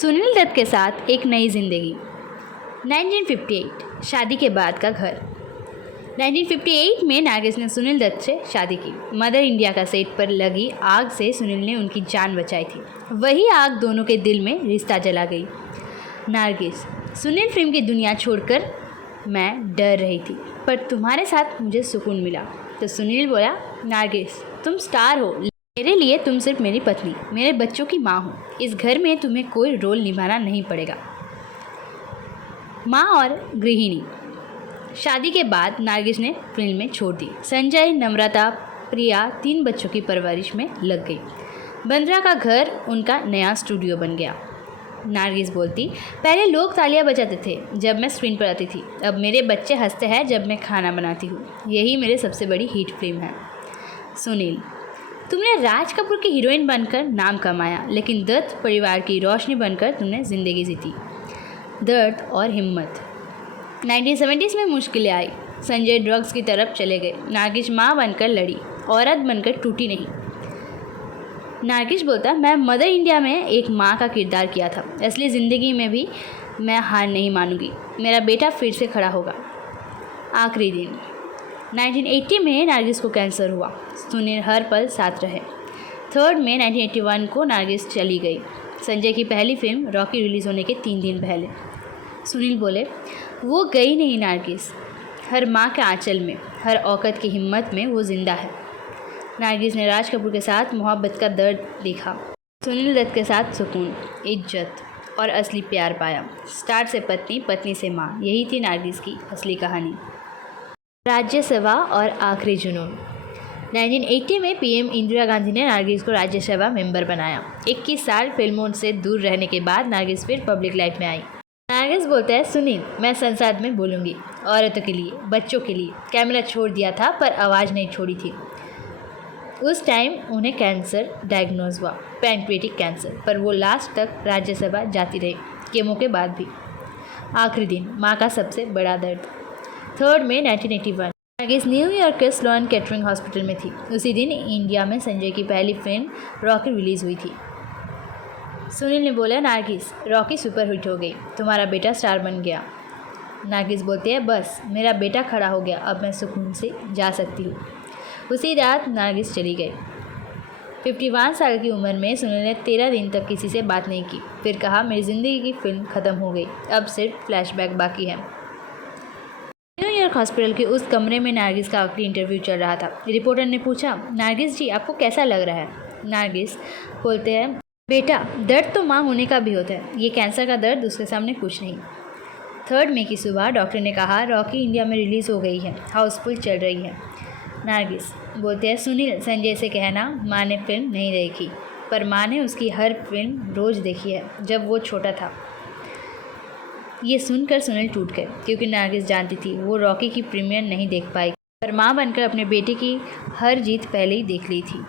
सुनील दत्त के साथ एक नई जिंदगी। 1958 शादी के बाद का घर। 1958 में नारगिस ने सुनील दत्त से शादी की। मदर इंडिया का सेट पर लगी आग से सुनील ने उनकी जान बचाई थी। वही आग दोनों के दिल में रिश्ता जला गई। नारगिस, सुनील फिल्म की दुनिया छोड़कर मैं डर रही थी, पर तुम्हारे साथ मुझे सुकून मिला। तो सुनील बोला, नारगिस तुम स्टार हो, मेरे लिए तुम सिर्फ मेरी पत्नी, मेरे बच्चों की माँ हो। इस घर में तुम्हें कोई रोल निभाना नहीं पड़ेगा। माँ और गृहिणी। शादी के बाद नारगिस ने फिल्म में छोड़ दी। संजय, नम्रता, प्रिया 3 बच्चों की परवरिश में लग गई। बंद्रा का घर उनका नया स्टूडियो बन गया। नारगिस बोलती, पहले लोग तालियां बजाते थे जब मैं स्क्रीन पर आती थी, अब मेरे बच्चे हंसते हैं जब मैं खाना बनाती हूँ। यही मेरे सबसे बड़ी हिट फिल्म है। सुनील, तुमने राज कपूर की हीरोइन बनकर नाम कमाया, लेकिन दत्त परिवार की रोशनी बनकर तुमने ज़िंदगी जीती। दर्द और हिम्मत। 1970s में मुश्किलें आई। संजय ड्रग्स की तरफ चले गए। नारगिस माँ बनकर लड़ी, औरत बनकर टूटी नहीं। नारगिस बोलता, मैं मदर इंडिया में एक माँ का किरदार किया था, इसलिए ज़िंदगी में भी मैं हार नहीं मानूंगी। मेरा बेटा फिर से खड़ा होगा। आखिरी दिन। 1980 में नारगिस को कैंसर हुआ। सुनील हर पल साथ रहे। 3 मई 1981 को नारगिस चली गई। संजय की पहली फिल्म रॉकी रिलीज़ होने के 3 दिन पहले। सुनील बोले, वो गई नहीं नारगिस, हर माँ के आंचल में, हर औकत की हिम्मत में वो जिंदा है। नारगिस ने राज कपूर के साथ मोहब्बत का दर्द देखा। सुनील दत्त के साथ सुकून, इज्जत और असली प्यार पाया। स्टार से पत्नी, पत्नी से माँ, यही थी नारगिस की असली कहानी। राज्यसभा और आखिरी जुनून। 1980 में पीएम इंदिरा गांधी ने नारगिस को राज्यसभा मेंबर बनाया। 21 साल फिल्मों से दूर रहने के बाद नारगिस फिर पब्लिक लाइफ में आई। नारगिस बोलता है, सुनील मैं संसद में बोलूँगी, औरतों के लिए, बच्चों के लिए। कैमरा छोड़ दिया था पर आवाज़ नहीं छोड़ी थी। उस टाइम उन्हें कैंसर डायग्नोज हुआ, पैनक्रियाटिक कैंसर, पर वो लास्ट तक राज्यसभा जाती रही, केमो के बाद भी। आखिरी दिन, माँ का सबसे बड़ा दर्द। 3 मई 1981 नारगिस न्यूयॉर्क के स्लोन केटरिंग हॉस्पिटल में थी। उसी दिन इंडिया में संजय की पहली फिल्म रॉकी रिलीज़ हुई थी। सुनील ने बोला, नारगिस रॉकी सुपरहिट हो गई, तुम्हारा बेटा स्टार बन गया। नारगिस बोलती है, बस मेरा बेटा खड़ा हो गया, अब मैं सुकून से जा सकती हूँ। उसी रात नारगिस चली गई। 51 साल की उम्र में सुनील ने 13 दिन तक किसी से बात नहीं की। फिर कहा, मेरी ज़िंदगी की फिल्म ख़त्म हो गई, अब सिर्फ फ्लैशबैक बाकी है। न्यूयॉर्क हॉस्पिटल के उस कमरे में नारगिस का आखिरी इंटरव्यू चल रहा था। रिपोर्टर ने पूछा, नारगिस जी आपको कैसा लग रहा है? नारगिस बोलते हैं, बेटा दर्द तो माँ होने का भी होता है, ये कैंसर का दर्द उसके सामने कुछ नहीं। 3 मई की सुबह डॉक्टर ने कहा, रॉकी इंडिया में रिलीज़ हो गई है, हाउसफुल चल रही है। नारगिस बोलते हैं, सुनील संजय से कहना माँ ने फिल्म नहीं देखी, पर माँ ने उसकी हर फिल्म रोज़ देखी है जब वो छोटा था। ये सुनकर सुनील टूट गए, क्योंकि नारगिस जानती थी वो रॉकी की प्रीमियर नहीं देख पाएगी, पर माँ बनकर अपने बेटे की हर जीत पहले ही देख ली थी।